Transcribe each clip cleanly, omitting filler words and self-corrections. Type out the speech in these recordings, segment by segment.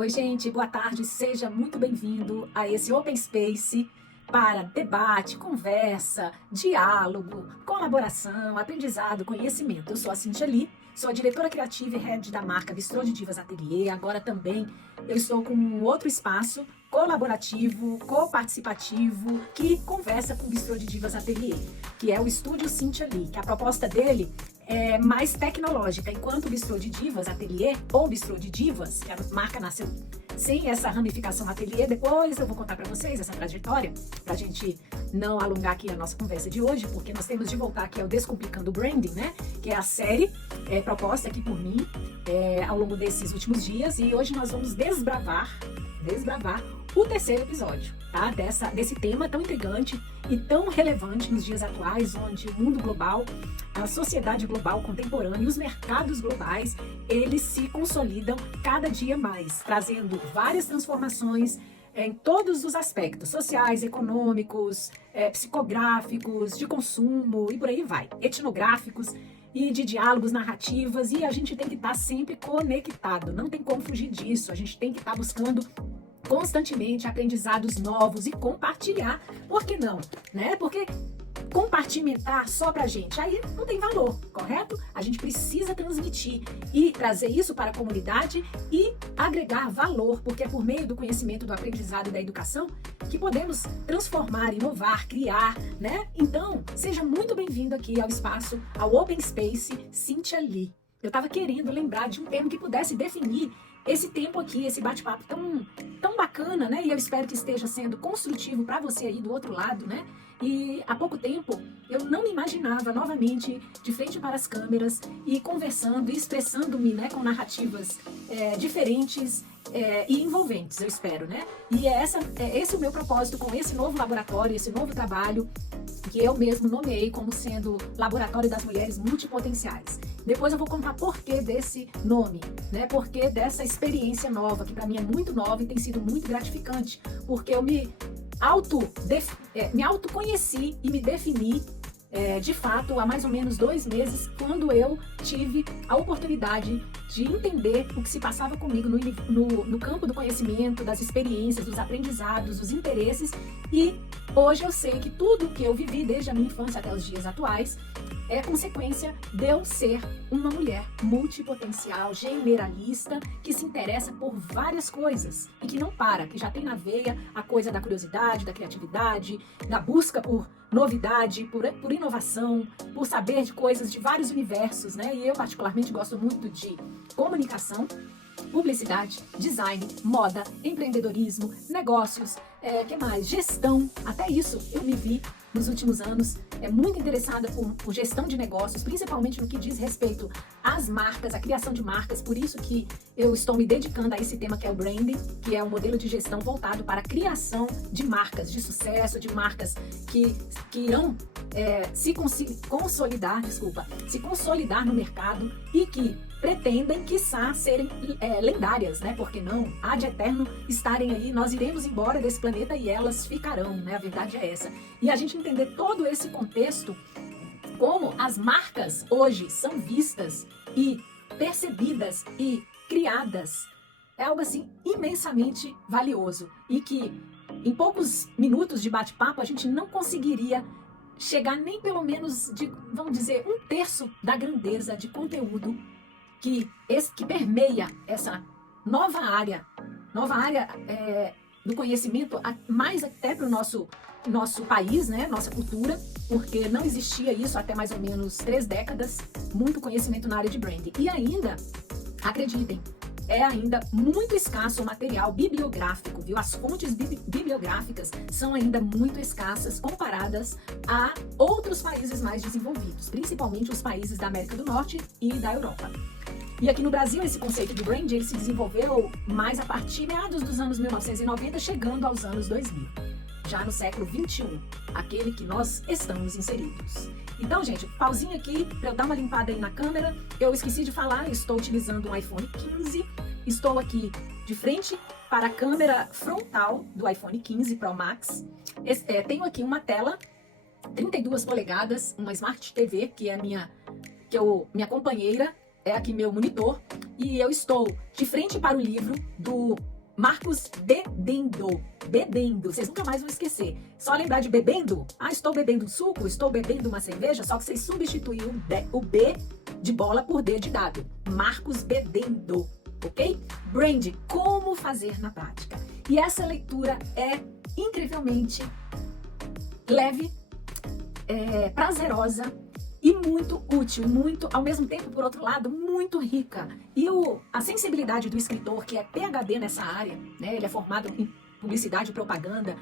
Oi, gente, boa tarde, seja muito bem-vindo a esse Open Space para debate, conversa, diálogo, colaboração, aprendizado, conhecimento. Eu sou a Cintia Lee, sou a diretora criativa e head da marca Bistrô de Divas Ateliê. Agora também eu estou com um outro espaço colaborativo, coparticipativo, que conversa com o Bistrô de Divas Ateliê, que é o Estúdio Cintia Lee, que a proposta dele é mais tecnológica, enquanto o Bistrô de Divas Ateliê, ou Bistrô de Divas, que a marca nasceu sem essa ramificação ateliê. Depois eu vou contar para vocês essa trajetória, pra gente não alongar aqui a nossa conversa de hoje, porque nós temos de voltar aqui ao Descomplicando o Branding, né? Que é a série proposta aqui por mim ao longo desses últimos dias, e hoje nós vamos desbravar o terceiro episódio, tá? Desse tema tão intrigante e tão relevante nos dias atuais, onde o mundo global, a sociedade global contemporânea e os mercados globais, eles se consolidam cada dia mais, trazendo várias transformações em todos os aspectos sociais, econômicos, psicográficos, de consumo e por aí vai, etnográficos e de diálogos, narrativas, e a gente tem que estar sempre conectado, não tem como fugir disso, a gente tem que estar buscando constantemente aprendizados novos e compartilhar, por que não, né? Porque compartimentar só pra gente, aí não tem valor, correto? A gente precisa transmitir e trazer isso para a comunidade e agregar valor, porque é por meio do conhecimento, do aprendizado e da educação que podemos transformar, inovar, criar, né? Então, seja muito bem-vindo aqui ao espaço, ao Open Space Cintia Lee. Eu tava querendo lembrar de um termo que pudesse definir esse tempo aqui, esse bate-papo tão bacana, né? E eu espero que esteja sendo construtivo para você aí do outro lado, né? E há pouco tempo eu não me imaginava novamente de frente para as câmeras e conversando e expressando-me, né, com narrativas diferentes e envolventes, eu espero, né? E esse o meu propósito com esse novo laboratório, esse novo trabalho que eu mesmo nomeei como sendo Laboratório das Mulheres Multipotenciais. Depois eu vou contar porquê desse nome, né? Porquê dessa experiência nova, que para mim é muito nova e tem sido muito gratificante, porque eu me autoconheci e me defini de fato há mais ou menos 2 meses, quando eu tive a oportunidade de entender o que se passava comigo no campo do conhecimento, das experiências, dos aprendizados, dos interesses, e hoje eu sei que tudo que eu vivi desde a minha infância até os dias atuais é consequência de eu ser uma mulher multipotencial, generalista, que se interessa por várias coisas e que não para, que já tem na veia a coisa da curiosidade, da criatividade, da busca por novidade, por inovação, por saber de coisas de vários universos, né? E eu particularmente gosto muito de comunicação, publicidade, design, moda, empreendedorismo, negócios, que mais? Gestão, até isso eu me vi nos últimos anos muito interessada por gestão de negócios, principalmente no que diz respeito às marcas, à criação de marcas. Por isso que eu estou me dedicando a esse tema que é o branding, que é um modelo de gestão voltado para a criação de marcas de sucesso, de marcas que irão se consolidar no mercado e que pretendem, quiçá, serem lendárias, né? Porque não? Há de eterno estarem aí, nós iremos embora desse planeta e elas ficarão, né? A verdade é essa. E a gente entender todo esse contexto, como as marcas hoje são vistas e percebidas e criadas, é algo assim imensamente valioso e que em poucos minutos de bate-papo a gente não conseguiria chegar nem pelo menos de, vamos dizer, 1/3 da grandeza de conteúdo que permeia essa nova área do conhecimento, mais até para o nosso país, né? Nossa cultura, porque não existia isso até mais ou menos 3 décadas, muito conhecimento na área de branding. E ainda, acreditem, é ainda muito escasso o material bibliográfico, viu? As fontes bibliográficas são ainda muito escassas comparadas a outros países mais desenvolvidos, principalmente os países da América do Norte e da Europa. E aqui no Brasil, esse conceito de brand, ele se desenvolveu mais a partir meados dos anos 1990, chegando aos anos 2000, já no século 21, aquele que nós estamos inseridos. Então, gente, pauzinho aqui para eu dar uma limpada aí na câmera. Eu esqueci de falar, estou utilizando um iPhone 15, estou aqui de frente para a câmera frontal do iPhone 15 Pro Max. Tenho aqui uma tela 32 polegadas, uma Smart TV, que é minha companheira, é aqui meu monitor, e eu estou de frente para o livro do Marcos Bebendo. Bebendo, vocês nunca mais vão esquecer. Só lembrar de bebendo? Ah, estou bebendo um suco, estou bebendo uma cerveja, só que vocês substituíram o B de bola por D de dado. Marcos Bebendo, ok? Brand, como fazer na prática. E essa leitura é incrivelmente leve, prazerosa e muito útil, muito, ao mesmo tempo, por outro lado, muito rica. E a sensibilidade do escritor, que é PhD nessa área, né, ele é formado em publicidade e propaganda,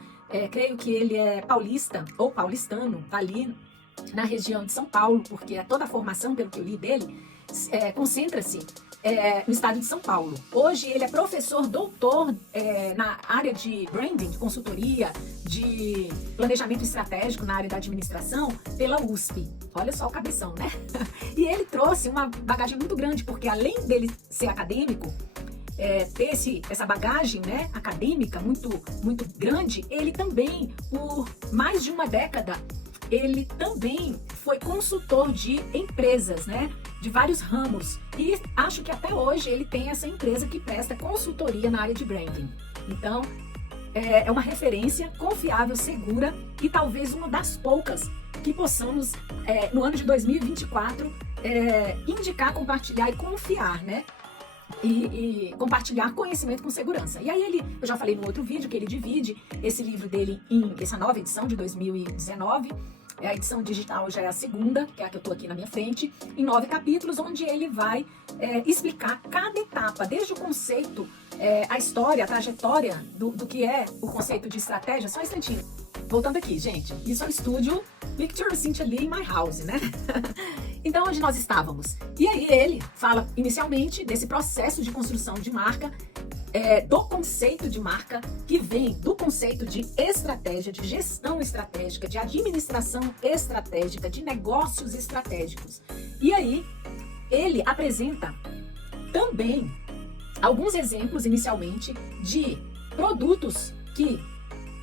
creio que ele é paulista ou paulistano, tá ali na região de São Paulo, porque toda a formação, pelo que eu li dele, concentra-se no estado de São Paulo. Hoje ele é professor doutor na área de branding, de consultoria, de planejamento estratégico na área da administração pela USP. Olha só o cabeção, né? E ele trouxe uma bagagem muito grande, porque além dele ser acadêmico, ter essa bagagem, né, acadêmica muito, muito grande, ele também, por mais de uma década, ele também foi consultor de empresas, né, de vários ramos. E acho que até hoje ele tem essa empresa que presta consultoria na área de branding. Então, é uma referência confiável, segura e talvez uma das poucas que possamos, no ano de 2024, indicar, compartilhar e confiar, né? E compartilhar conhecimento com segurança. E aí eu já falei no outro vídeo que ele divide esse livro dele em essa nova edição de 2019, a edição digital já é a segunda, que é a que eu tô aqui na minha frente, em 9 capítulos, onde ele vai explicar cada etapa, desde o conceito, a história, a trajetória do que é o conceito de estratégia. Só um instantinho. Voltando aqui, gente, isso é o estúdio Victor Cynthia Lee in my house, né? Então, onde nós estávamos? E aí ele fala inicialmente desse processo de construção de marca, do conceito de marca, que vem do conceito de estratégia, de gestão estratégica, de administração estratégica, de negócios estratégicos. E aí ele apresenta também alguns exemplos inicialmente de produtos que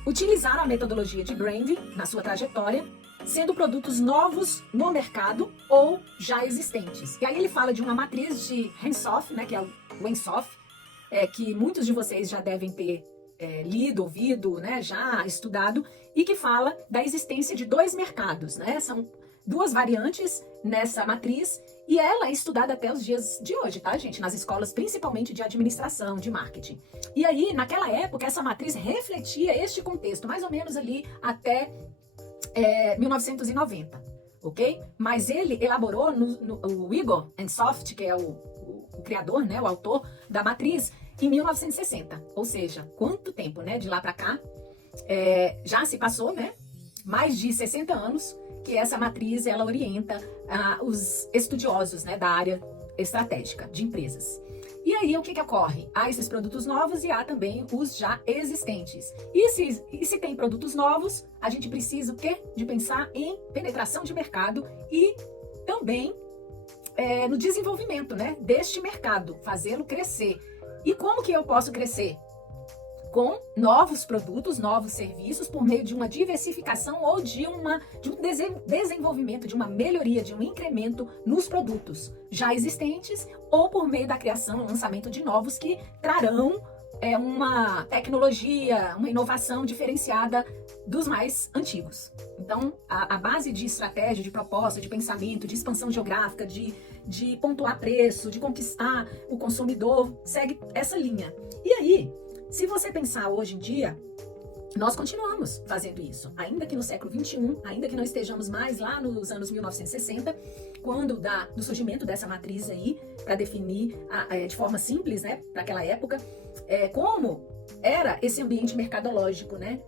utilizaram a metodologia de branding na sua trajetória, sendo produtos novos no mercado ou já existentes. E aí ele fala de uma matriz de Hensoff, né, que é o Hensoff, que muitos de vocês já devem ter lido, ouvido, né, já estudado, e que fala da existência de 2 mercados, né? São 2 variantes nessa matriz, e ela é estudada até os dias de hoje, tá, gente? Nas escolas, principalmente de administração, de marketing. E aí, naquela época, essa matriz refletia este contexto, mais ou menos ali até 1990, ok? Mas ele elaborou o Igor Hensoft, que é o criador, né, o autor da matriz, em 1960. Ou seja, quanto tempo, né, de lá para cá, já se passou, né, mais de 60 anos que essa matriz ela orienta os estudiosos, né, da área estratégica de empresas. E aí, o que ocorre? Há esses produtos novos e há também os já existentes. E se tem produtos novos, a gente precisa o quê? De pensar em penetração de mercado e também no desenvolvimento, né, deste mercado, fazê-lo crescer. E como que eu posso crescer? Com novos produtos, novos serviços, por meio de uma diversificação ou de um desenvolvimento, de uma melhoria, de um incremento nos produtos já existentes, ou por meio da criação e lançamento de novos que trarão uma tecnologia, uma inovação diferenciada dos mais antigos. Então, a base de estratégia, de proposta, de pensamento, de expansão geográfica, de pontuar preço, de conquistar o consumidor, segue essa linha. E aí, se você pensar hoje em dia, nós continuamos fazendo isso, ainda que no século XXI, ainda que não estejamos mais lá nos anos 1960, quando do surgimento dessa matriz aí, para definir de forma simples, né, para aquela época, como era esse ambiente mercadológico, né?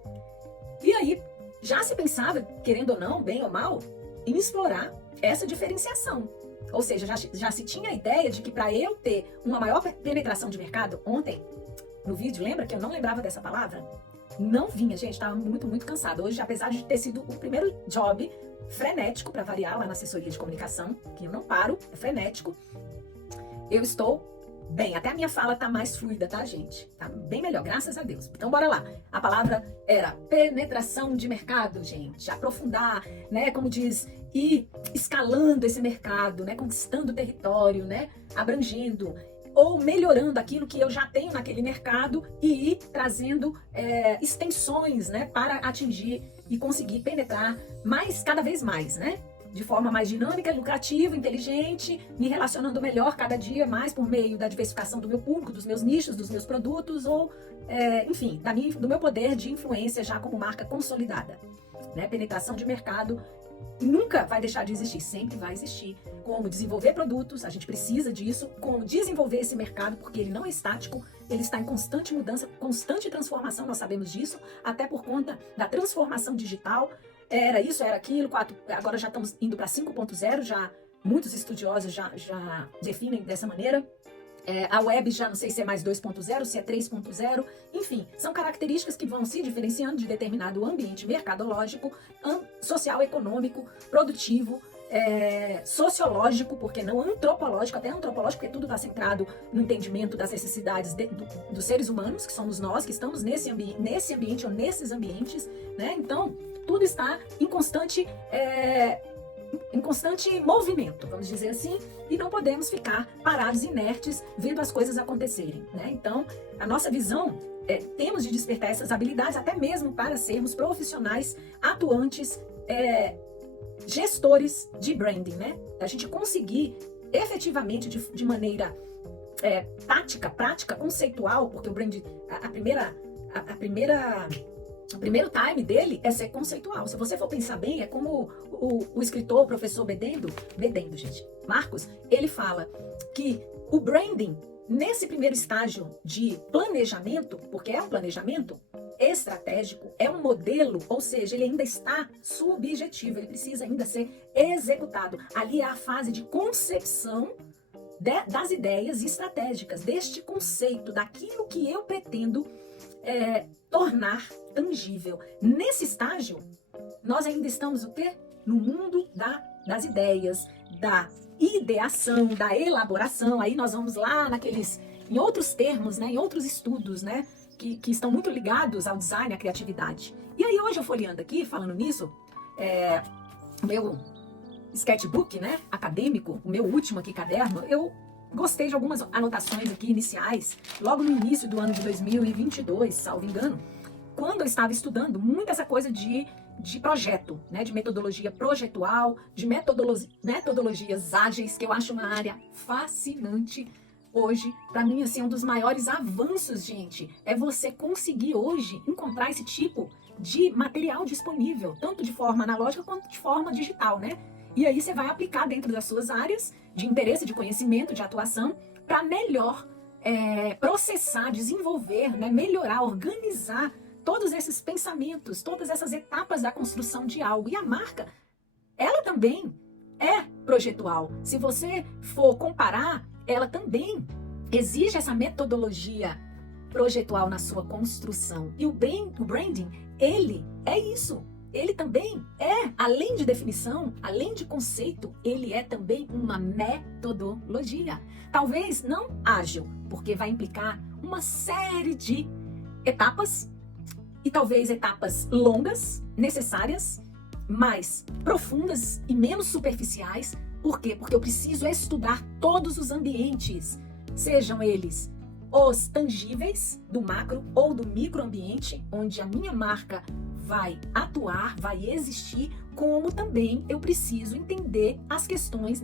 E aí, já se pensava, querendo ou não, bem ou mal, em explorar essa diferenciação. Ou seja, já se tinha a ideia de que para eu ter uma maior penetração de mercado, ontem, no vídeo, lembra que eu não lembrava dessa palavra? Não vinha, gente, estava muito, muito cansada. Hoje, apesar de ter sido o primeiro job frenético, para variar, lá na assessoria de comunicação, que eu não paro, é frenético, eu estou bem. Até a minha fala tá mais fluida, tá, gente? Tá bem melhor, graças a Deus. Então, bora lá. A palavra era penetração de mercado, gente. Aprofundar, né, como diz, ir escalando esse mercado, né, conquistando o território, né, abrangendo. ou melhorando aquilo que eu já tenho naquele mercado e ir trazendo extensões, né, para atingir e conseguir penetrar cada vez mais, né? De forma mais dinâmica, lucrativa, inteligente, me relacionando melhor cada dia mais por meio da diversificação do meu público, dos meus nichos, dos meus produtos ou, enfim, do meu poder de influência já como marca consolidada. Né? Penetração de mercado nunca vai deixar de existir, sempre vai existir. Como desenvolver produtos, a gente precisa disso, como desenvolver esse mercado, porque ele não é estático, ele está em constante mudança, constante transformação, nós sabemos disso, até por conta da transformação digital. Era isso, era aquilo, agora já estamos indo para 5.0, já muitos estudiosos já definem dessa maneira. A web já não sei se é mais 2.0, se é 3.0, enfim, são características que vão se diferenciando de determinado ambiente mercadológico, social, econômico, produtivo, sociológico, porque não antropológico, até antropológico, porque tudo está centrado no entendimento das necessidades dos seres humanos, que somos nós, que estamos nesse ambiente ou nesses ambientes, né? Então, tudo está em constante movimento, vamos dizer assim, e não podemos ficar parados, inertes, vendo as coisas acontecerem, né? Então, a nossa visão temos de despertar essas habilidades, até mesmo para sermos profissionais atuantes, gestores de branding, né? A gente conseguir efetivamente, de maneira tática, prática, conceitual, porque o branding, o primeiro time dele é ser conceitual. Se você for pensar bem, é como o escritor, o professor Bedendo, gente, Marcos, ele fala que o branding, nesse primeiro estágio de planejamento, porque é um planejamento estratégico, é um modelo, ou seja, ele ainda está subjetivo, ele precisa ainda ser executado. Ali é a fase de concepção das ideias estratégicas, deste conceito, daquilo que eu pretendo tornar tangível. Nesse estágio, nós ainda estamos o quê? No mundo das ideias, da ideação, da elaboração. Aí nós vamos lá em outros termos, né, em outros estudos, né, que estão muito ligados ao design, à criatividade. E aí hoje eu folheando aqui, falando nisso, o meu sketchbook, né, acadêmico, o meu último aqui caderno, eu gostei de algumas anotações aqui iniciais, logo no início do ano de 2022, salvo engano, quando eu estava estudando muito essa coisa de projeto, né, de metodologia projetual, de metodologias ágeis, que eu acho uma área fascinante. Hoje, para mim, assim, um dos maiores avanços, gente, é você conseguir hoje encontrar esse tipo de material disponível, tanto de forma analógica quanto de forma digital, né? E aí você vai aplicar dentro das suas áreas de interesse, de conhecimento, de atuação, para melhor processar, desenvolver, né, melhorar, organizar todos esses pensamentos, todas essas etapas da construção de algo. E a marca, ela também é projetual. Se você for comparar, ela também exige essa metodologia projetual na sua construção. E o branding, ele é isso. Ele também além de definição, além de conceito, ele é também uma metodologia. Talvez não ágil, porque vai implicar uma série de etapas, e talvez etapas longas, necessárias, mais profundas e menos superficiais. Por quê? Porque eu preciso estudar todos os ambientes, sejam eles os tangíveis do macro ou do microambiente, onde a minha marca vai atuar, vai existir, como também eu preciso entender as questões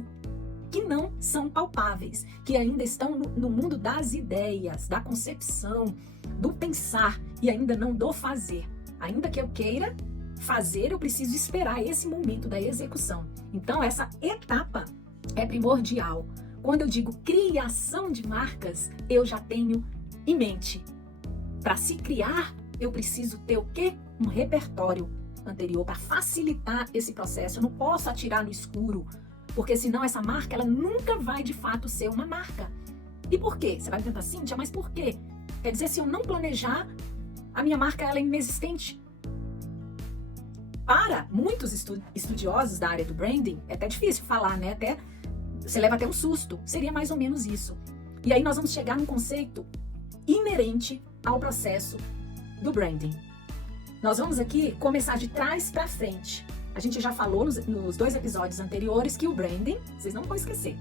que não são palpáveis, que ainda estão no mundo das ideias, da concepção, do pensar e ainda não do fazer. Ainda que eu queira fazer, eu preciso esperar esse momento da execução. Então, essa etapa é primordial. Quando eu digo criação de marcas, eu já tenho em mente. Para se criar, eu preciso ter o quê? Um repertório anterior para facilitar esse processo. Eu não posso atirar no escuro, porque senão essa marca ela nunca vai de fato ser uma marca. E por quê? Você vai me perguntar, Cíntia, mas por quê? Quer dizer, se eu não planejar, a minha marca ela é inexistente? Para muitos estudiosos da área do branding, é até difícil falar, né? Você leva até um susto. Seria mais ou menos isso. E aí nós vamos chegar num conceito inerente ao processo do branding. Nós vamos aqui começar de trás para frente. A gente já falou nos 2 episódios anteriores que o branding, vocês não vão esquecer,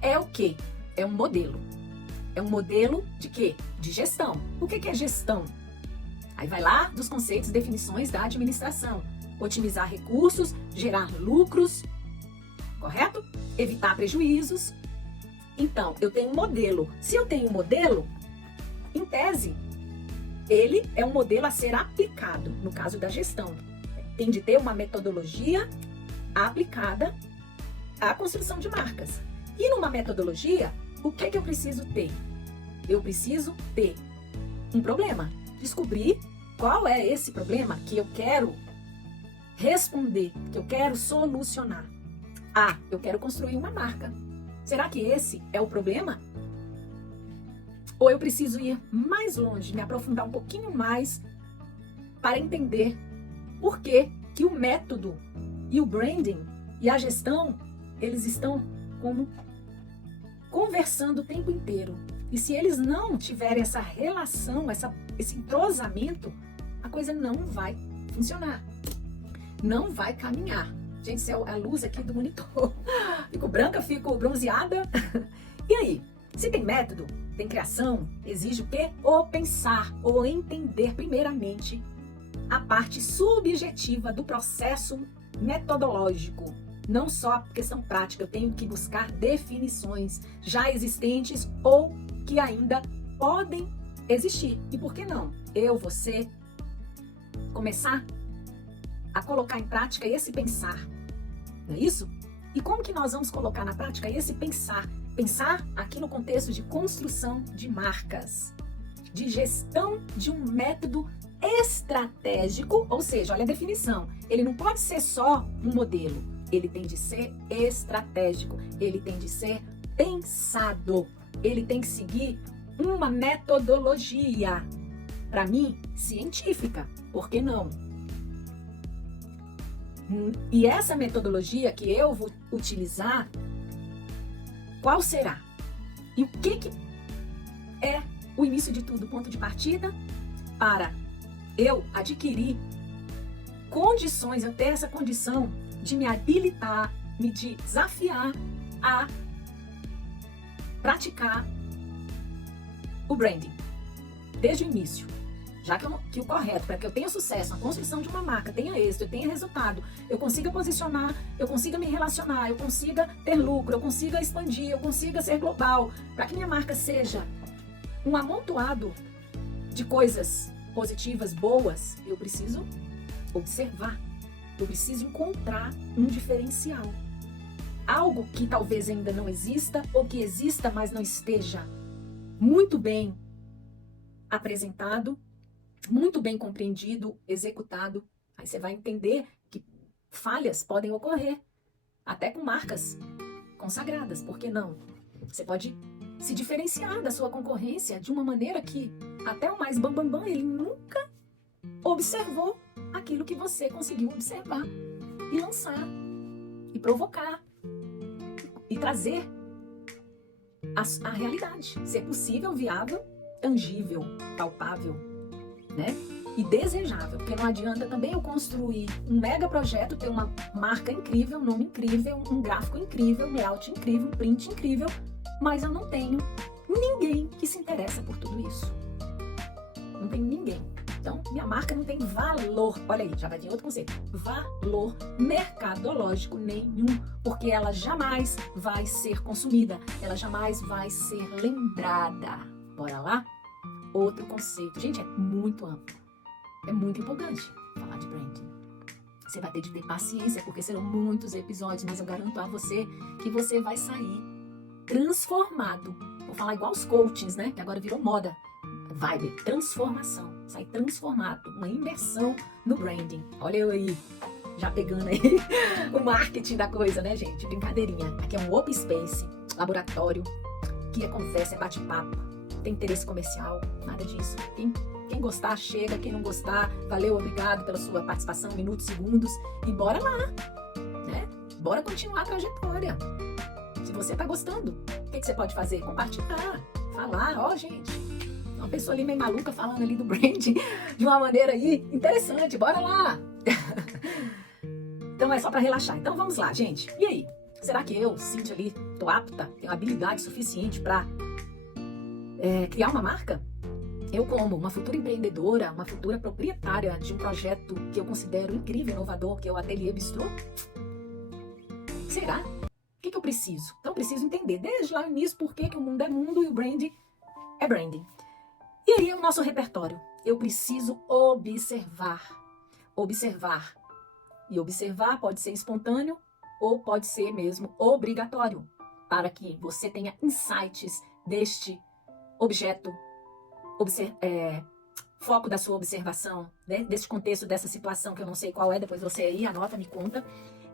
é o quê? é um modelo. É um modelo de quê? De gestão. O que é gestão? Aí vai lá dos conceitos e definições da administração. Otimizar recursos, gerar lucros, correto? Evitar prejuízos. Então, eu tenho um modelo. Se eu tenho um modelo, em tese, ele é um modelo a ser aplicado, no caso da gestão. Tem de ter uma metodologia aplicada à construção de marcas. E numa metodologia, o que eu preciso ter? Eu preciso ter um problema. Descobrir qual é esse problema que eu quero responder, que eu quero solucionar. Ah, eu quero construir uma marca. Será que esse é o problema? Ou eu preciso ir mais longe, me aprofundar um pouquinho mais para entender por que o método e o branding e a gestão, eles estão como conversando o tempo inteiro. E se eles não tiverem essa relação, esse entrosamento, a coisa não vai funcionar. Não vai caminhar. Gente, isso é a luz aqui do monitor. Fico branca, fico bronzeada. E aí? Se tem método, tem criação, exige o quê? Ou pensar, ou entender primeiramente a parte subjetiva do processo metodológico. Não só a questão prática, eu tenho que buscar definições já existentes ou que ainda podem existir. E por que não? Eu, você, começar a colocar em prática esse pensar. Não é isso? E como que nós vamos colocar na prática esse pensar? Pensar aqui no contexto de construção de marcas, de gestão de um método estratégico, ou seja, olha a definição, ele não pode ser só um modelo, ele tem de ser estratégico, ele tem de ser pensado, ele tem que seguir uma metodologia, para mim, científica, por que não? E essa metodologia que eu vou utilizar, qual será? E o que é o início de tudo, o ponto de partida para eu adquirir condições, eu ter essa condição de me habilitar, me desafiar a praticar o branding desde o início. Já que o correto, para que eu tenha sucesso na construção de uma marca, tenha êxito, eu tenha resultado, eu consiga posicionar, eu consiga me relacionar, eu consiga ter lucro, eu consiga expandir, eu consiga ser global, para que minha marca seja um amontoado de coisas positivas, boas, eu preciso observar, eu preciso encontrar um diferencial. Algo que talvez ainda não exista, ou que exista, mas não esteja muito bem apresentado, muito bem compreendido, executado. Aí você vai entender que falhas podem ocorrer, até com marcas consagradas, por que não? Você pode se diferenciar da sua concorrência de uma maneira que até o mais bambambam, ele nunca observou aquilo que você conseguiu observar e lançar, e provocar, e trazer a realidade, ser possível, viável, tangível, palpável, né? E desejável, porque não adianta também eu construir um mega projeto, ter uma marca incrível, um nome incrível, um gráfico incrível, um layout incrível, um print incrível, mas eu não tenho ninguém que se interessa por tudo isso. Não tem ninguém. Então, minha marca não tem valor. Olha aí, já vai ter outro conceito. Valor mercadológico nenhum, porque ela jamais vai ser consumida, ela jamais vai ser lembrada. Bora lá? Outro conceito. Gente, é muito amplo. É muito empolgante falar de branding. Você vai ter de ter paciência, porque serão muitos episódios, mas eu garanto a você que você vai sair transformado. Vou falar igual os coachings, né? Que agora virou moda. Vibe, transformação. Sai transformado. Uma imersão no branding. Olha eu aí, já pegando aí o marketing da coisa, né, gente? Brincadeirinha. Aqui é um open space, laboratório, que é conversa, é bate-papo. Tem interesse comercial, nada disso. Quem gostar, chega. Quem não gostar, valeu, obrigado pela sua participação, minutos, segundos. E bora lá, né? Bora continuar a trajetória. Se você tá gostando, o que você pode fazer? Compartilhar, falar, ó, gente, uma pessoa ali meio maluca falando ali do branding de uma maneira aí interessante, bora lá. Então é só para relaxar. Então vamos lá, gente. E aí? Será que eu, Cíntia ali, tô apta, tenho habilidade suficiente para criar uma marca? Eu, como uma futura empreendedora, uma futura proprietária de um projeto que eu considero incrível, inovador, que é o Ateliê Bistrô? Será? O que eu preciso? Então, eu preciso entender desde lá no início por que o mundo é mundo e o branding é branding. E aí, o nosso repertório. Eu preciso observar. Observar. E observar pode ser espontâneo ou pode ser mesmo obrigatório, para que você tenha insights deste objeto, foco da sua observação, né? Desse contexto, dessa situação que eu não sei qual é, depois você aí anota, me conta.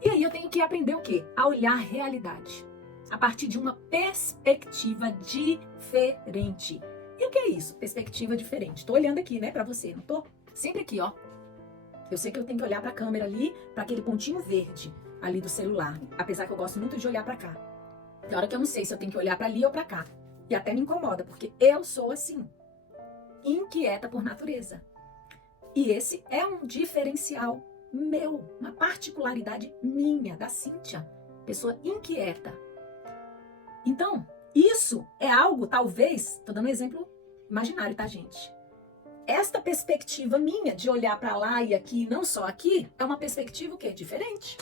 E aí eu tenho que aprender o quê? A olhar a realidade, a partir de uma perspectiva diferente. E o que é isso? Perspectiva diferente. Tô olhando aqui, né, pra você, não tô? Sempre aqui, ó. Eu sei que eu tenho que olhar pra câmera ali, pra aquele pontinho verde ali do celular, apesar que eu gosto muito de olhar pra cá. Tem hora que eu não sei se eu tenho que olhar pra ali ou pra cá. E até me incomoda, porque eu sou assim, inquieta por natureza. E esse é um diferencial meu, uma particularidade minha, da Cíntia, pessoa inquieta. Então, isso é algo, talvez, tô dando um exemplo imaginário, tá, gente? Esta perspectiva minha de olhar para lá e aqui, não só aqui, é uma perspectiva o quê? Diferente.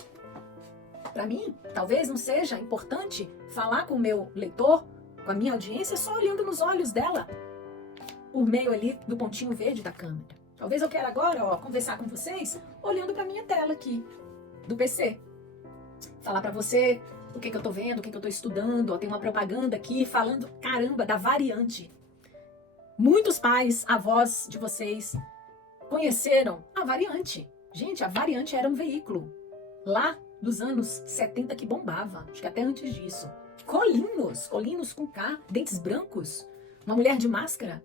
Para mim, talvez não seja importante falar com o meu leitor, com a minha audiência, só olhando nos olhos dela, por meio ali do pontinho verde da câmera. Talvez eu queira agora, ó, conversar com vocês olhando para minha tela aqui, do PC. Falar para você o que eu tô vendo, o que eu tô estudando, ó, tem uma propaganda aqui falando, caramba, da variante. Muitos pais, avós de vocês, conheceram a variante. Gente, a variante era um veículo lá dos anos 70 que bombava, acho que até antes disso. Colinos com K, dentes brancos, uma mulher de máscara.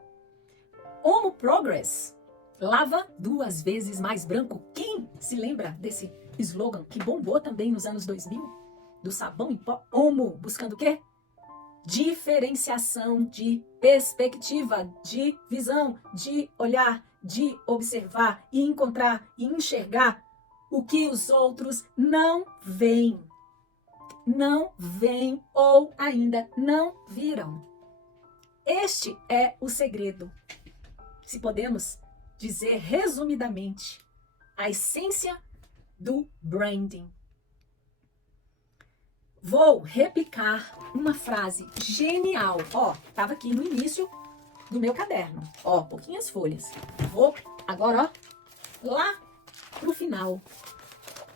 Homo Progress, lava 2 vezes mais branco. Quem se lembra desse slogan que bombou também nos anos 2000? Do sabão em pó, Homo, buscando o quê? Diferenciação de perspectiva, de visão, de olhar, de observar e encontrar e enxergar o que os outros não veem. Não veem ou ainda não viram. Este é o segredo. Se podemos dizer resumidamente, a essência do branding. Vou replicar uma frase genial. Ó, tava aqui no início do meu caderno. Ó, pouquinhas folhas. Vou agora, ó, lá pro final,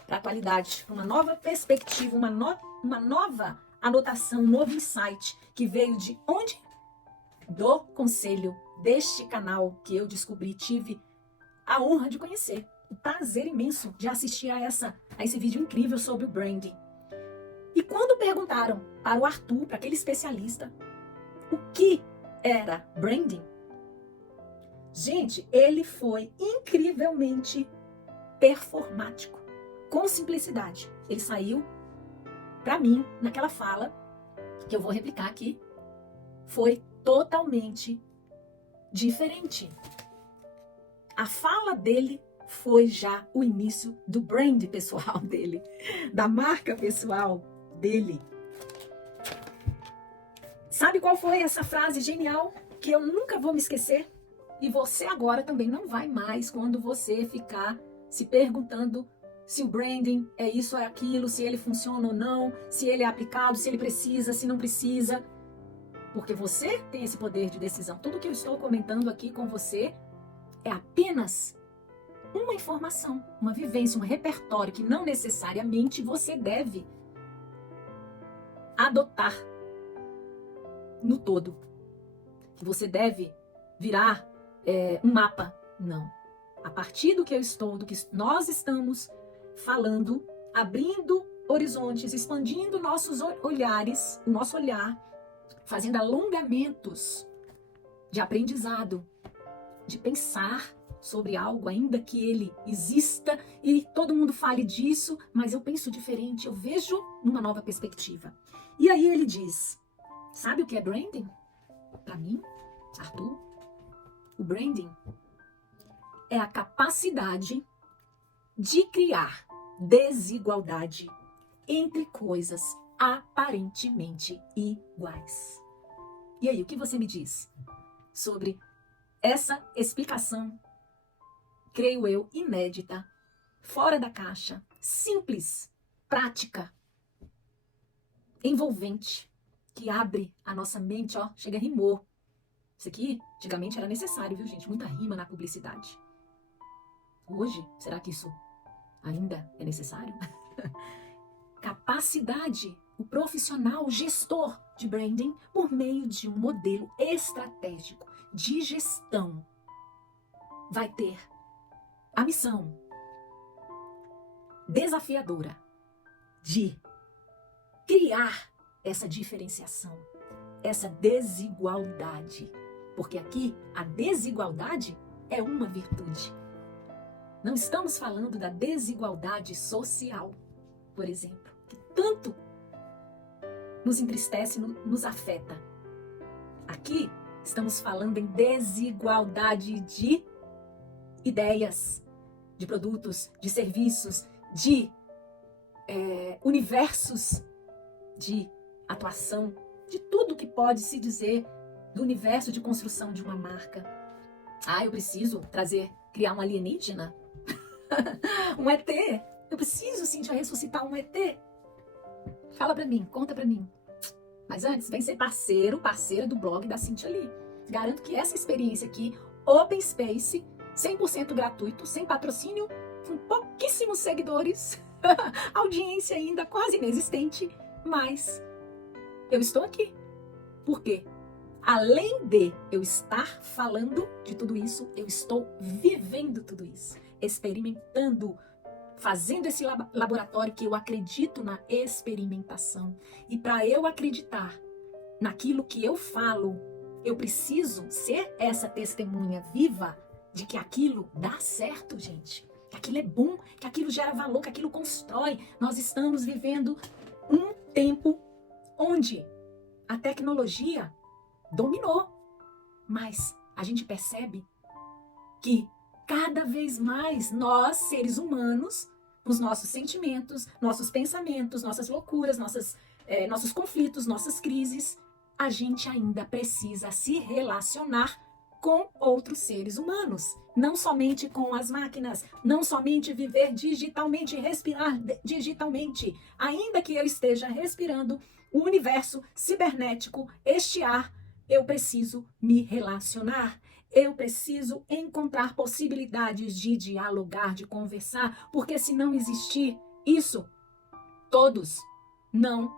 pra qualidade, uma nova perspectiva, uma nova anotação, um novo insight que veio de onde? Do conselho deste canal que eu descobri, tive a honra de conhecer. O prazer imenso de assistir a esse vídeo incrível sobre o branding. E quando perguntaram para o Arthur, para aquele especialista, o que era branding, gente, ele foi incrivelmente performático, com simplicidade. Ele saiu, para mim, naquela fala, que eu vou replicar aqui, foi totalmente diferente. A fala dele foi já o início do brand pessoal dele, da marca pessoal dele. Sabe qual foi essa frase genial que eu nunca vou me esquecer? E você agora também não vai mais quando você ficar se perguntando se o branding é isso ou é aquilo, se ele funciona ou não, se ele é aplicado, se ele precisa, se não precisa. Porque você tem esse poder de decisão. Tudo que eu estou comentando aqui com você é apenas uma informação, uma vivência, um repertório que não necessariamente você deve adotar no todo. Que você deve virar um mapa. Não. A partir do que eu estou, do que nós estamos falando, abrindo horizontes, expandindo nossos olhares, o nosso olhar, fazendo alongamentos de aprendizado, de pensar sobre algo, ainda que ele exista e todo mundo fale disso, mas eu penso diferente, eu vejo numa nova perspectiva. E aí ele diz, sabe o que é branding? Para mim, Arthur, o branding é a capacidade de criar desigualdade entre coisas aparentemente iguais. E aí, o que você me diz sobre essa explicação, creio eu, inédita, fora da caixa, simples, prática, envolvente, que abre a nossa mente, ó, chega, rimou. Isso aqui, antigamente, era necessário, viu, gente? Muita rima na publicidade. Hoje, será que isso ainda é necessário? Capacidade, o profissional, o gestor de branding, por meio de um modelo estratégico de gestão, vai ter a missão desafiadora de criar essa diferenciação, essa desigualdade. Porque aqui a desigualdade é uma virtude. Não estamos falando da desigualdade social, por exemplo, que tanto nos entristece, nos afeta. Aqui estamos falando em desigualdade de ideias, de produtos, de serviços, de universos de atuação, de tudo que pode se dizer do universo de construção de uma marca. Ah, eu preciso criar um alienígena? Um ET? Eu preciso, Cíntia, ressuscitar um ET? Fala pra mim, conta pra mim. Mas antes, vem ser parceira do blog da Cíntia Lee. Garanto que essa experiência aqui, Open Space, 100% gratuito, sem patrocínio, com pouquíssimos seguidores, audiência ainda quase inexistente, mas eu estou aqui. Por quê? Além de eu estar falando de tudo isso, eu estou vivendo tudo isso, experimentando, fazendo esse laboratório que eu acredito na experimentação. E para eu acreditar naquilo que eu falo, eu preciso ser essa testemunha viva de que aquilo dá certo, gente. Que aquilo é bom, que aquilo gera valor, que aquilo constrói. Nós estamos vivendo um tempo onde a tecnologia dominou, mas a gente percebe que cada vez mais nós, seres humanos, os nossos sentimentos, nossos pensamentos, nossas loucuras, nossos conflitos, nossas crises, a gente ainda precisa se relacionar com outros seres humanos, não somente com as máquinas, não somente viver digitalmente, respirar digitalmente, ainda que eu esteja respirando o universo cibernético, este ar, eu preciso me relacionar. Eu preciso encontrar possibilidades de dialogar, de conversar, porque se não existir isso, todos não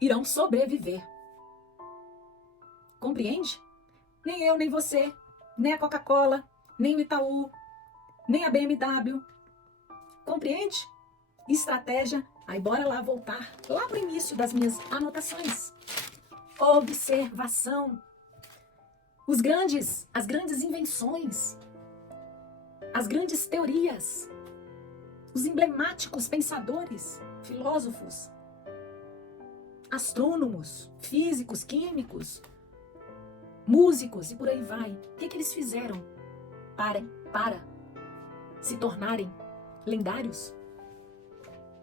irão sobreviver. Compreende? Nem eu, nem você, nem a Coca-Cola, nem o Itaú, nem a BMW. Compreende? Estratégia. Aí bora lá voltar lá para o início das minhas anotações. Observação. As grandes invenções, as grandes teorias, os emblemáticos pensadores, filósofos, astrônomos, físicos, químicos, músicos e por aí vai. O que eles fizeram para se tornarem lendários?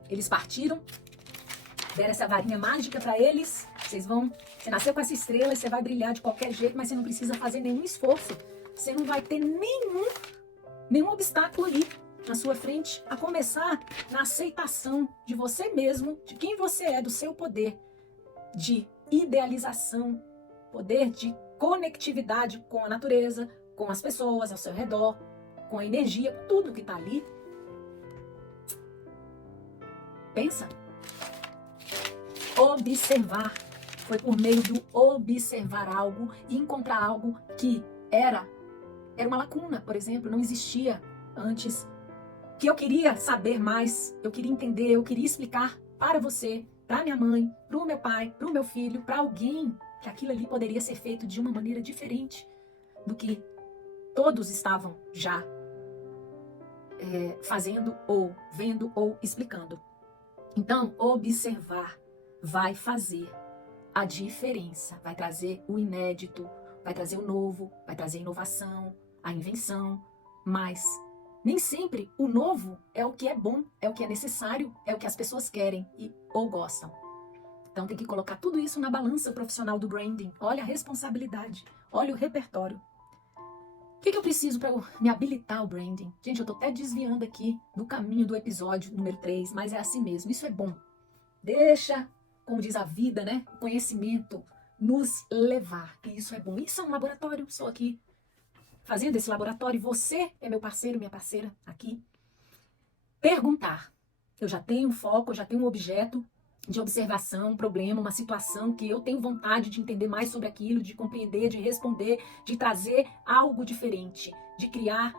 Eles partiram, deram essa varinha mágica para eles. Você nasceu com essa estrela e você vai brilhar de qualquer jeito, mas você não precisa fazer nenhum esforço. Você não vai ter nenhum obstáculo aí na sua frente, a começar na aceitação de você mesmo, de quem você é, do seu poder de idealização, poder de conectividade com a natureza, com as pessoas ao seu redor, com a energia, com tudo que está ali. Pensa. Observar. Foi por meio do observar algo e encontrar algo que era uma lacuna, por exemplo, não existia antes, que eu queria saber mais, eu queria entender, eu queria explicar para você, para minha mãe, para o meu pai, para o meu filho, para alguém, que aquilo ali poderia ser feito de uma maneira diferente do que todos estavam já fazendo ou vendo ou explicando. Então, observar vai fazer a diferença, vai trazer o inédito, vai trazer o novo, vai trazer a inovação, a invenção, mas Nem sempre o novo é o que é bom, é o que é necessário, é o que as pessoas querem ou gostam. Então tem que colocar tudo isso na balança profissional do branding. Olha a responsabilidade, olha o repertório. O que eu preciso para me habilitar ao branding? Gente, eu tô até desviando aqui do caminho do episódio número 3, mas é assim mesmo, isso é bom. Deixa, como diz a vida, né? O conhecimento nos levar, e isso é bom. Isso é um laboratório, sou aqui fazendo esse laboratório, e você é meu parceiro, minha parceira aqui. Perguntar. Eu já tenho um foco, eu já tenho um objeto de observação, um problema, uma situação que eu tenho vontade de entender mais sobre aquilo, de compreender, de responder, de trazer algo diferente, de criar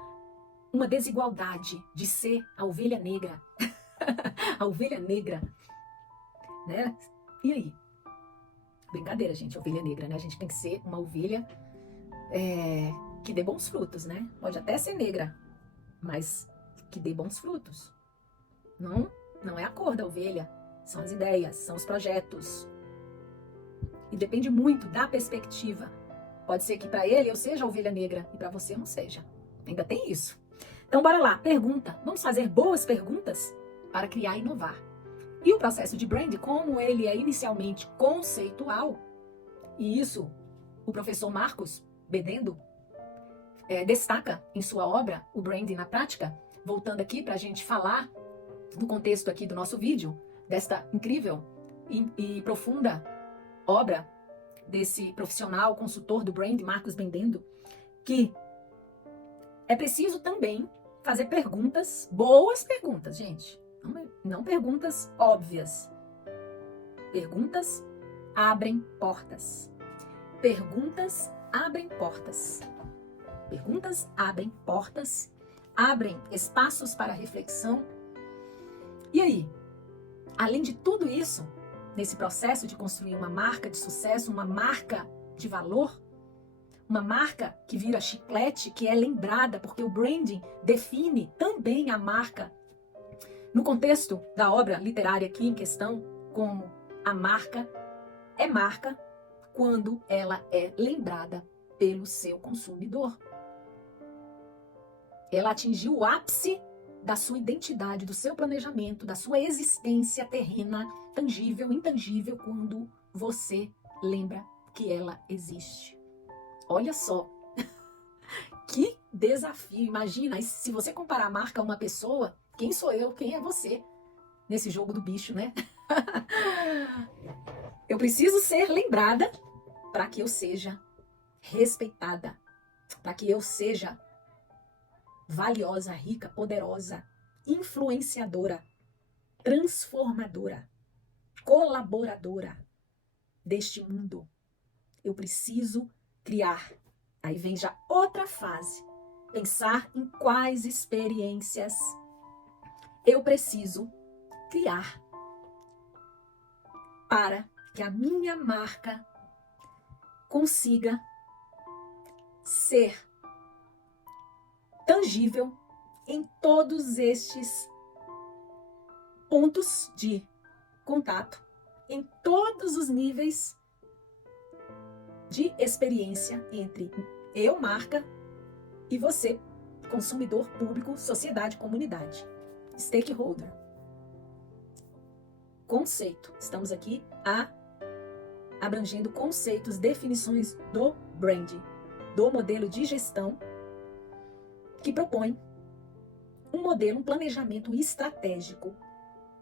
uma desigualdade, de ser a ovelha negra. A ovelha negra, né? E aí? Brincadeira, gente, ovelha negra, né? A gente tem que ser uma ovelha que dê bons frutos, né? Pode até ser negra, mas que dê bons frutos. Não é a cor da ovelha, são as ideias, são os projetos. E depende muito da perspectiva. Pode ser que para ele eu seja a ovelha negra e para você eu não seja. Ainda tem isso. Então bora lá, pergunta. Vamos fazer boas perguntas para criar e inovar. E o processo de brand, como ele é inicialmente conceitual, e isso o professor Marcos Bedendo destaca em sua obra, o Branding na Prática, voltando aqui para a gente falar do contexto aqui do nosso vídeo, desta incrível e profunda obra desse profissional, consultor do brand, Marcos Bedendo, que é preciso também fazer perguntas, boas perguntas, gente. Não perguntas óbvias. Perguntas abrem portas. Perguntas abrem portas. Perguntas abrem portas, abrem espaços para reflexão. E aí, além de tudo isso, nesse processo de construir uma marca de sucesso, uma marca de valor, uma marca que vira chiclete, que é lembrada, porque o branding define também a marca. No contexto da obra literária aqui em questão, como a marca é marca quando ela é lembrada pelo seu consumidor. Ela atingiu o ápice da sua identidade, do seu planejamento, da sua existência terrena, tangível, intangível, quando você lembra que ela existe. Olha só, que desafio. Imagina, se você comparar a marca a uma pessoa, quem sou eu, quem é você? Nesse jogo do bicho, né? Eu preciso ser lembrada para que eu seja respeitada, para que eu seja valiosa, rica, poderosa, influenciadora, transformadora, colaboradora deste mundo. Eu preciso criar. Aí vem já outra fase. Pensar em quais experiências eu preciso criar para que a minha marca consiga ser tangível em todos estes pontos de contato, em todos os níveis de experiência entre eu, marca, e você, consumidor, público, sociedade, comunidade, stakeholder. Conceito. Estamos aqui abrangendo conceitos, definições do branding, do modelo de gestão que propõe um modelo, um planejamento estratégico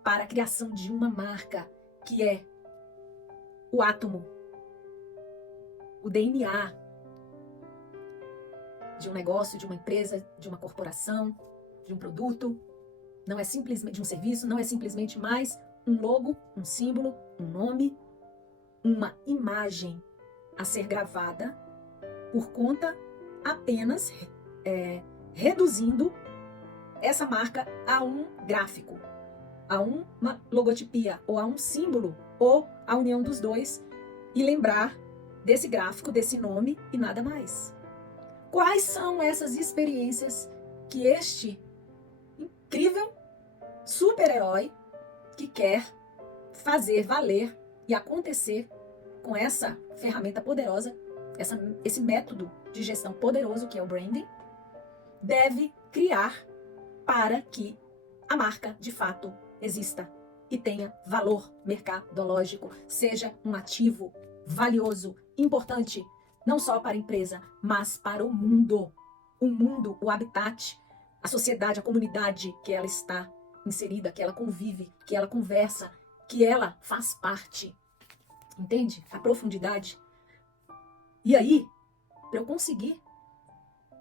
para a criação de uma marca que é o átomo, o DNA de um negócio, de uma empresa, de uma corporação, de um produto. Não é simplesmente de um serviço, não é simplesmente mais um logo, um símbolo, um nome, uma imagem a ser gravada por conta apenas reduzindo essa marca a um gráfico, a uma logotipia, ou a um símbolo, ou a união dos dois, e lembrar desse gráfico, desse nome e nada mais. Quais são essas experiências que este incrível super-herói que quer fazer valer e acontecer com essa ferramenta poderosa, esse método de gestão poderoso que é o branding, deve criar para que a marca, de fato, exista e tenha valor mercadológico, seja um ativo valioso, importante, não só para a empresa, mas para o mundo. O mundo, o habitat, a sociedade, a comunidade que ela está inserida, que ela convive, que ela conversa, que ela faz parte. Entende? A profundidade. E aí, para eu conseguir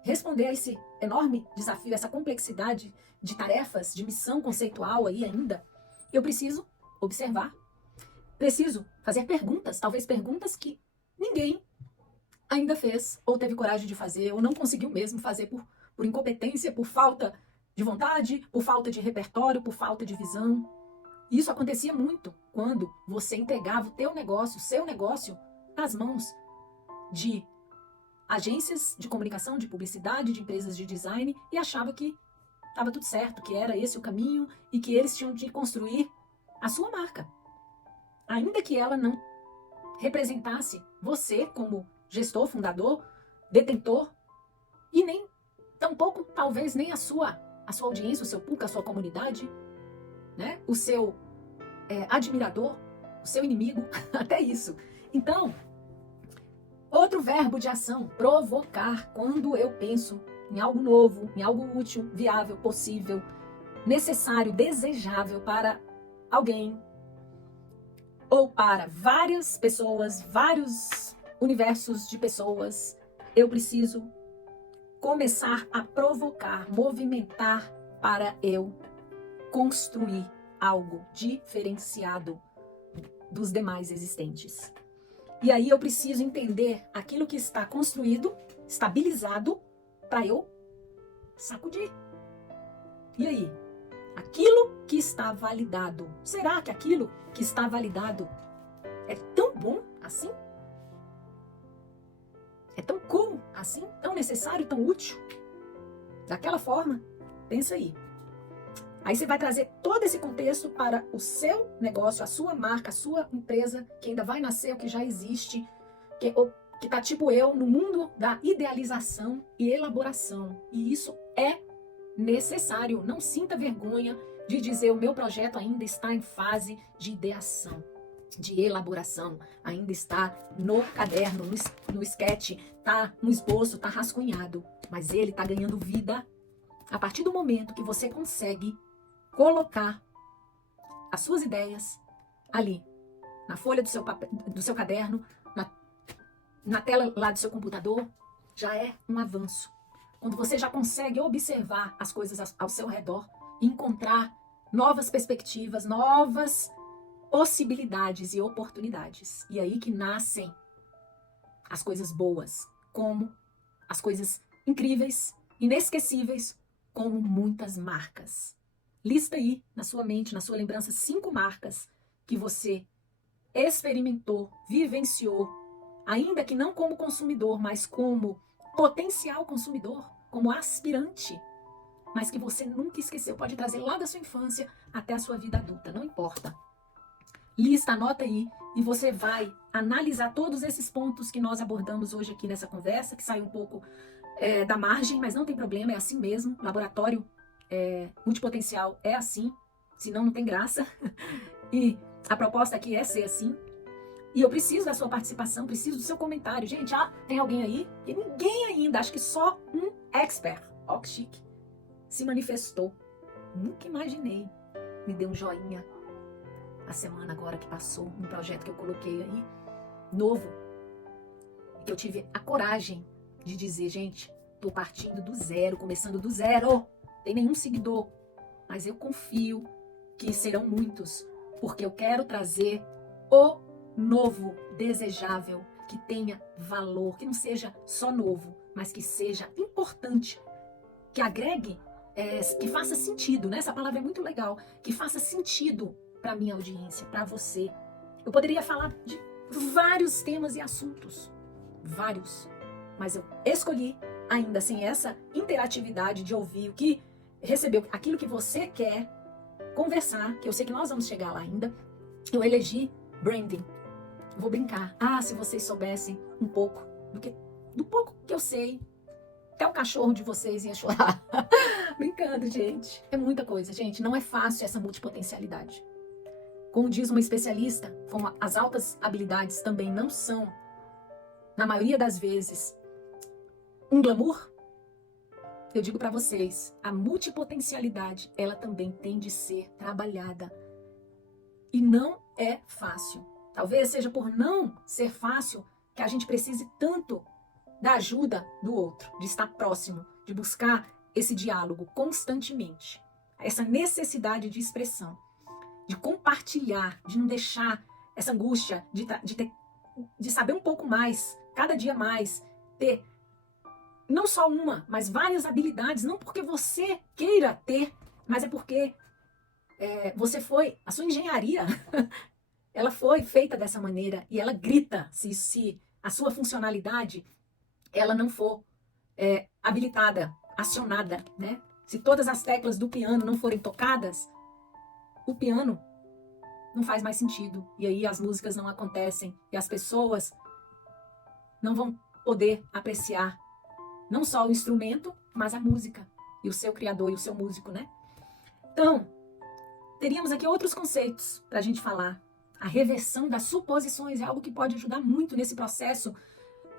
responder a esse enorme desafio, essa complexidade de tarefas, de missão conceitual aí ainda, eu preciso observar, preciso fazer perguntas, talvez perguntas que ninguém ainda fez, ou teve coragem de fazer, ou não conseguiu mesmo fazer por incompetência, por falta de vontade, por falta de repertório, por falta de visão. Isso acontecia muito quando você entregava o teu negócio, o seu negócio, nas mãos de agências de comunicação, de publicidade, de empresas de design e achava que estava tudo certo, que era esse o caminho e que eles tinham de construir a sua marca. Ainda que ela não representasse você como gestor, fundador, detentor e nem, tampouco, talvez, nem a sua audiência, o seu público, a sua comunidade, né? O seu admirador, o seu inimigo, até isso. Então, outro verbo de ação, provocar, quando eu penso em algo novo, em algo útil, viável, possível, necessário, desejável para alguém ou para várias pessoas, vários universos de pessoas, eu preciso começar a provocar, movimentar para eu construir algo diferenciado dos demais existentes. E aí eu preciso entender aquilo que está construído, estabilizado, para eu sacudir. E aí? Aquilo que está validado. Será que aquilo que está validado é tão bom assim? É tão cool assim? Tão necessário, tão útil? Daquela forma? Pensa aí. Aí você vai trazer todo esse contexto para o seu negócio, a sua marca, a sua empresa, que ainda vai nascer, o que já existe, que tá tipo eu, no mundo da idealização e elaboração. E isso é necessário. Não sinta vergonha de dizer o meu projeto ainda está em fase de ideação, de elaboração, ainda está no caderno, no sketch, tá no esboço, tá rascunhado, mas ele tá ganhando vida a partir do momento que você consegue colocar as suas ideias ali, na folha do seu caderno, na tela lá do seu computador, já é um avanço. Quando você já consegue observar as coisas ao seu redor, encontrar novas perspectivas, novas possibilidades e oportunidades. E aí que nascem as coisas boas, como as coisas incríveis, inesquecíveis, como muitas marcas. Lista aí na sua mente, na sua lembrança, 5 marcas que você experimentou, vivenciou, ainda que não como consumidor, mas como potencial consumidor, como aspirante, mas que você nunca esqueceu. Pode trazer lá da sua infância até a sua vida adulta, não importa. Lista, anota aí e você vai analisar todos esses pontos que nós abordamos hoje aqui nessa conversa, que sai um pouco da margem, mas não tem problema, é assim mesmo. Laboratório multipotencial é assim, senão não tem graça. E a proposta aqui é ser assim. E eu preciso da sua participação, preciso do seu comentário. Gente, tem alguém aí? E ninguém ainda, acho que só um expert, ó que chique, se manifestou. Nunca imaginei. Me deu um joinha a semana agora que passou, um projeto que eu coloquei aí, novo, e que eu tive a coragem de dizer, gente, tô partindo do zero, começando do zero, tem nenhum seguidor, mas eu confio que serão muitos, porque eu quero trazer o novo, desejável, que tenha valor, que não seja só novo, mas que seja importante, que agregue, que faça sentido, né? Essa palavra é muito legal, que faça sentido para minha audiência, para você. Eu poderia falar de vários temas e assuntos, vários, mas eu escolhi, ainda sem essa interatividade de ouvir o que recebeu, aquilo que você quer conversar, que eu sei que nós vamos chegar lá ainda, eu elegi branding. Vou brincar. Se vocês soubessem um pouco do pouco que eu sei, até o cachorro de vocês ia chorar. Brincando, gente. É muita coisa, gente. Não é fácil essa multipotencialidade. Como diz uma especialista, como as altas habilidades também não são, na maioria das vezes, um glamour, eu digo para vocês, a multipotencialidade, ela também tem de ser trabalhada. E não é fácil. Talvez seja por não ser fácil que a gente precise tanto da ajuda do outro, de estar próximo, de buscar esse diálogo constantemente. Essa necessidade de expressão, de compartilhar, de não deixar essa angústia, de saber um pouco mais, cada dia mais, ter não só uma, mas várias habilidades, não porque você queira ter, mas é porque a sua engenharia, ela foi feita dessa maneira e ela grita se a sua funcionalidade ela não for habilitada, acionada, né? Se todas as teclas do piano não forem tocadas, o piano não faz mais sentido. E aí as músicas não acontecem e as pessoas não vão poder apreciar não só o instrumento, mas a música e o seu criador e o seu músico, né? Então, teríamos aqui outros conceitos para a gente falar. A reversão das suposições é algo que pode ajudar muito nesse processo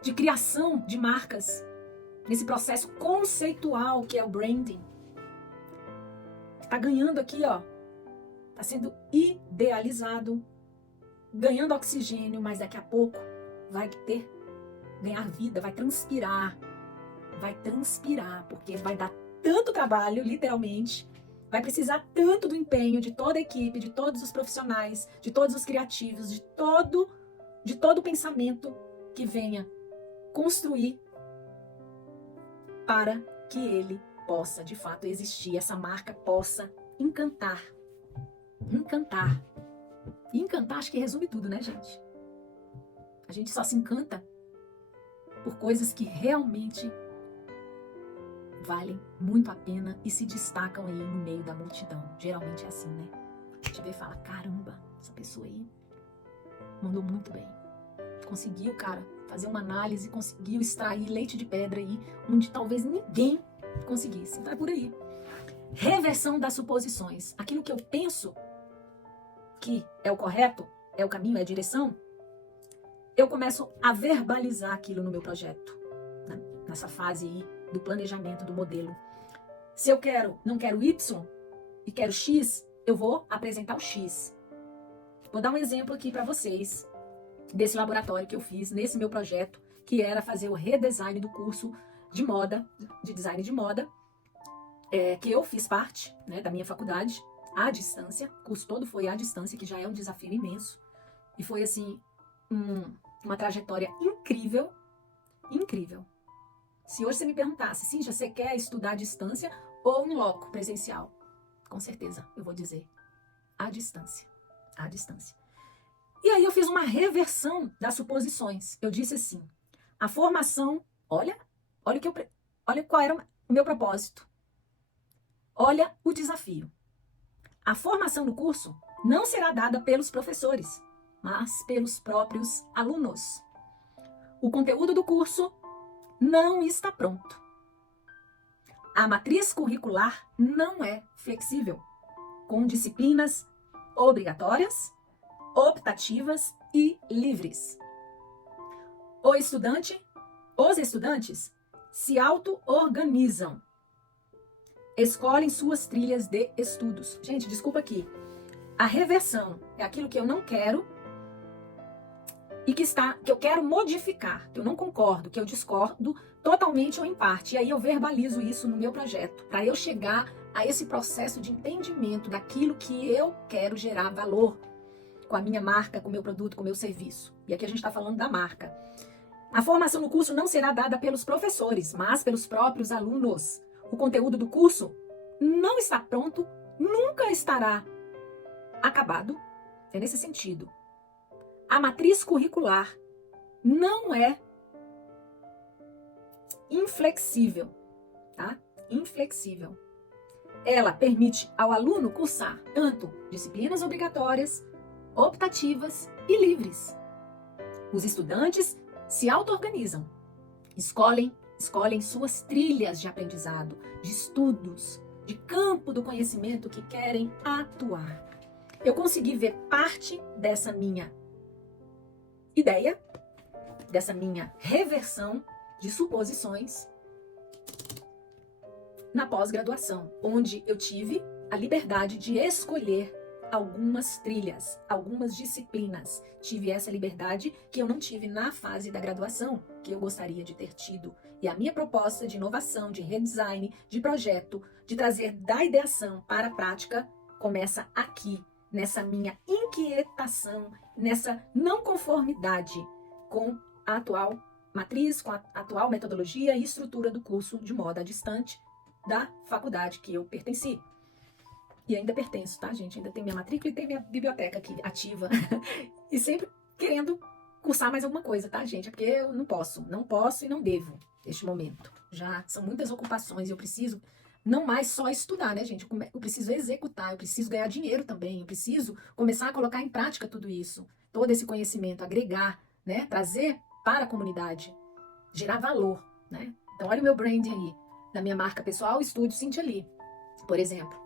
de criação de marcas, nesse processo conceitual que é o branding. Está ganhando aqui, ó, está sendo idealizado, ganhando oxigênio, mas daqui a pouco vai ganhar vida, vai transpirar, porque vai dar tanto trabalho, literalmente, vai precisar tanto do empenho de toda a equipe, de todos os profissionais, de todos os criativos, de todo o pensamento que venha construir para que ele possa, de fato, existir, essa marca possa encantar. Encantar. E encantar acho que resume tudo, né, gente? A gente só se encanta por coisas que realmente valem muito a pena e se destacam aí no meio da multidão. Geralmente é assim, né? A gente vê e fala, caramba, essa pessoa aí mandou muito bem. Conseguiu, cara, fazer uma análise, conseguiu extrair leite de pedra aí, onde talvez ninguém conseguisse. Então é por aí. Reversão das suposições. Aquilo que eu penso que é o correto, é o caminho, é a direção, eu começo a verbalizar aquilo no meu projeto, né? Nessa fase aí do planejamento do modelo. Se eu não quero Y e quero X, eu vou apresentar o X. Vou dar um exemplo aqui para vocês desse laboratório que eu fiz nesse meu projeto, que era fazer o redesign do curso de moda, de design de moda, que eu fiz parte, né, da minha faculdade, à distância. O curso todo foi à distância, que já é um desafio imenso. E foi, assim, uma trajetória incrível, incrível. Se hoje você me perguntasse, Cíntia, você quer estudar à distância ou em loco, presencial? Com certeza, eu vou dizer, à distância. À distância. E aí eu fiz uma reversão das suposições. Eu disse assim, a formação, olha qual era o meu propósito. Olha o desafio. A formação no curso não será dada pelos professores, mas pelos próprios alunos. O conteúdo do curso não está pronto. A matriz curricular não é flexível, com disciplinas obrigatórias, optativas e livres. Os estudantes se auto-organizam, escolhem suas trilhas de estudos. Gente, desculpa aqui. A reversão é aquilo que eu não quero e que eu quero modificar, que eu não concordo, que eu discordo totalmente ou em parte. E aí eu verbalizo isso no meu projeto, para eu chegar a esse processo de entendimento daquilo que eu quero gerar valor com a minha marca, com o meu produto, com o meu serviço. E aqui a gente está falando da marca. A formação no curso não será dada pelos professores, mas pelos próprios alunos. O conteúdo do curso não está pronto, nunca estará acabado. É nesse sentido. A matriz curricular não é inflexível, tá? Inflexível. Ela permite ao aluno cursar tanto disciplinas obrigatórias, optativas e livres. Os estudantes se auto-organizam, escolhem escolhem suas trilhas de aprendizado, de estudos, de campo do conhecimento que querem atuar. Eu consegui ver parte dessa minha ideia, dessa minha reversão de suposições na pós-graduação, onde eu tive a liberdade de escolher algumas trilhas, algumas disciplinas. Tive essa liberdade que eu não tive na fase da graduação, que eu gostaria de ter tido. E a minha proposta de inovação, de redesign, de projeto, de trazer da ideação para a prática, começa aqui, nessa minha inquietação, nessa não conformidade com a atual matriz, com a atual metodologia e estrutura do curso de moda distante da faculdade que eu pertenci. E ainda pertenço, tá, gente? Ainda tem minha matrícula e tem minha biblioteca aqui ativa. E sempre querendo cursar mais alguma coisa, tá, gente? É porque eu não posso e não devo neste momento. Já são muitas ocupações e eu preciso não mais só estudar, né, gente? Eu preciso executar, eu preciso ganhar dinheiro também, eu preciso começar a colocar em prática tudo isso, todo esse conhecimento, agregar, né? Trazer para a comunidade, gerar valor, né? Então, olha o meu branding aí, da minha marca pessoal, Estúdio Cíntia Lee, por exemplo.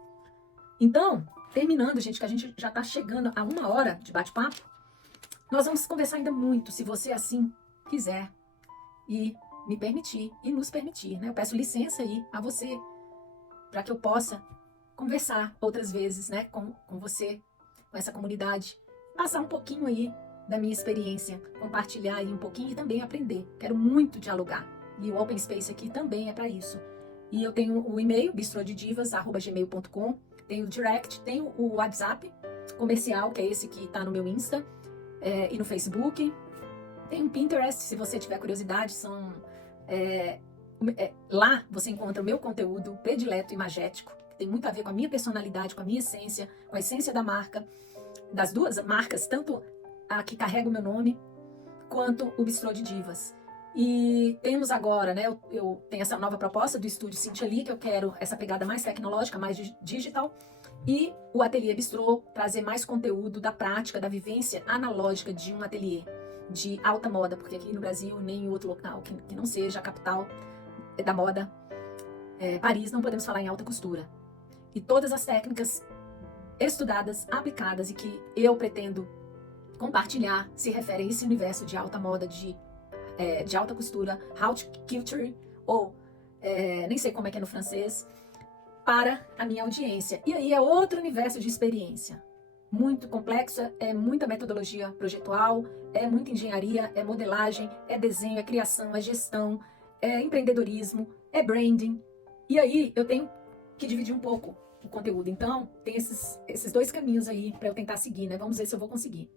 Então, terminando, gente, que a gente já está chegando a 1 hora de bate-papo, nós vamos conversar ainda muito, se você assim quiser, e me permitir, e nos permitir, né? Eu peço licença aí a você, para que eu possa conversar outras vezes, né, com você, com essa comunidade, passar um pouquinho aí da minha experiência, compartilhar aí um pouquinho e também aprender. Quero muito dialogar. E o Open Space aqui também é para isso. E eu tenho o e-mail, bistrodedivas@gmail.com, tenho o direct, tenho o WhatsApp comercial, que é esse que está no meu Insta, e no Facebook. Tem o Pinterest, se você tiver curiosidade, lá você encontra o meu conteúdo predileto e magético, que tem muito a ver com a minha personalidade, com a minha essência, com a essência da marca, das duas marcas, tanto a que carrega o meu nome, quanto o Bistrô de Divas. E temos agora, né, eu tenho essa nova proposta do Estúdio Cíntia Lee, que eu quero essa pegada mais tecnológica, mais digital, e o Ateliê Bistrô, trazer mais conteúdo da prática, da vivência analógica de um ateliê de alta moda, porque aqui no Brasil, nem em outro local que não seja a capital da moda, Paris, não podemos falar em alta costura. E todas as técnicas estudadas, aplicadas e que eu pretendo compartilhar se referem a esse universo de alta moda, de alta costura, haute couture, ou nem sei como é que é no francês, para a minha audiência. E aí é outro universo de experiência. Muito complexa, é muita metodologia projetual, é muita engenharia, é modelagem, é desenho, é criação, é gestão, é empreendedorismo, é branding. E aí eu tenho que dividir um pouco o conteúdo. Então, tem esses dois caminhos aí para eu tentar seguir, né? Vamos ver se eu vou conseguir.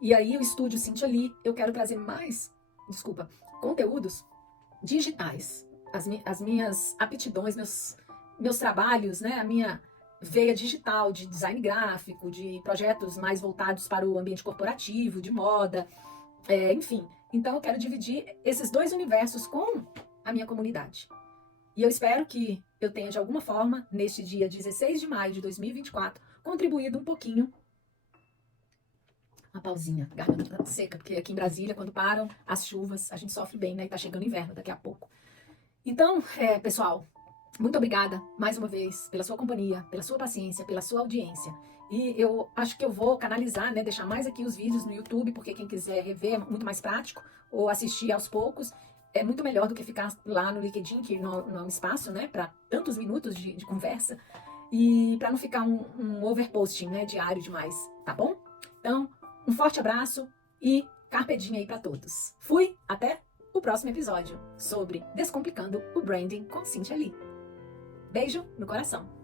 E aí o Estúdio Cíntia Lee, eu quero trazer mais, conteúdos digitais. As minhas aptidões, meus trabalhos, né? A minha veia digital de design gráfico, de projetos mais voltados para o ambiente corporativo, de moda, enfim. Então eu quero dividir esses dois universos com a minha comunidade. E eu espero que eu tenha, de alguma forma, neste dia 16 de maio de 2024, contribuído um pouquinho. Uma pausinha, garganta seca, porque aqui em Brasília, quando param as chuvas, a gente sofre bem, né? E tá chegando inverno daqui a pouco. Então, pessoal, muito obrigada, mais uma vez, pela sua companhia, pela sua paciência, pela sua audiência. E eu acho que eu vou canalizar, né, deixar mais aqui os vídeos no YouTube, porque quem quiser rever é muito mais prático, ou assistir aos poucos, é muito melhor do que ficar lá no LinkedIn, que não é um espaço, né, para tantos minutos de conversa, e para não ficar um overposting, né, diário demais, tá bom? Então, um forte abraço e carpe diem aí para todos. Fui, até o próximo episódio sobre Descomplicando o Branding com Cíntia Lee. Beijo no coração.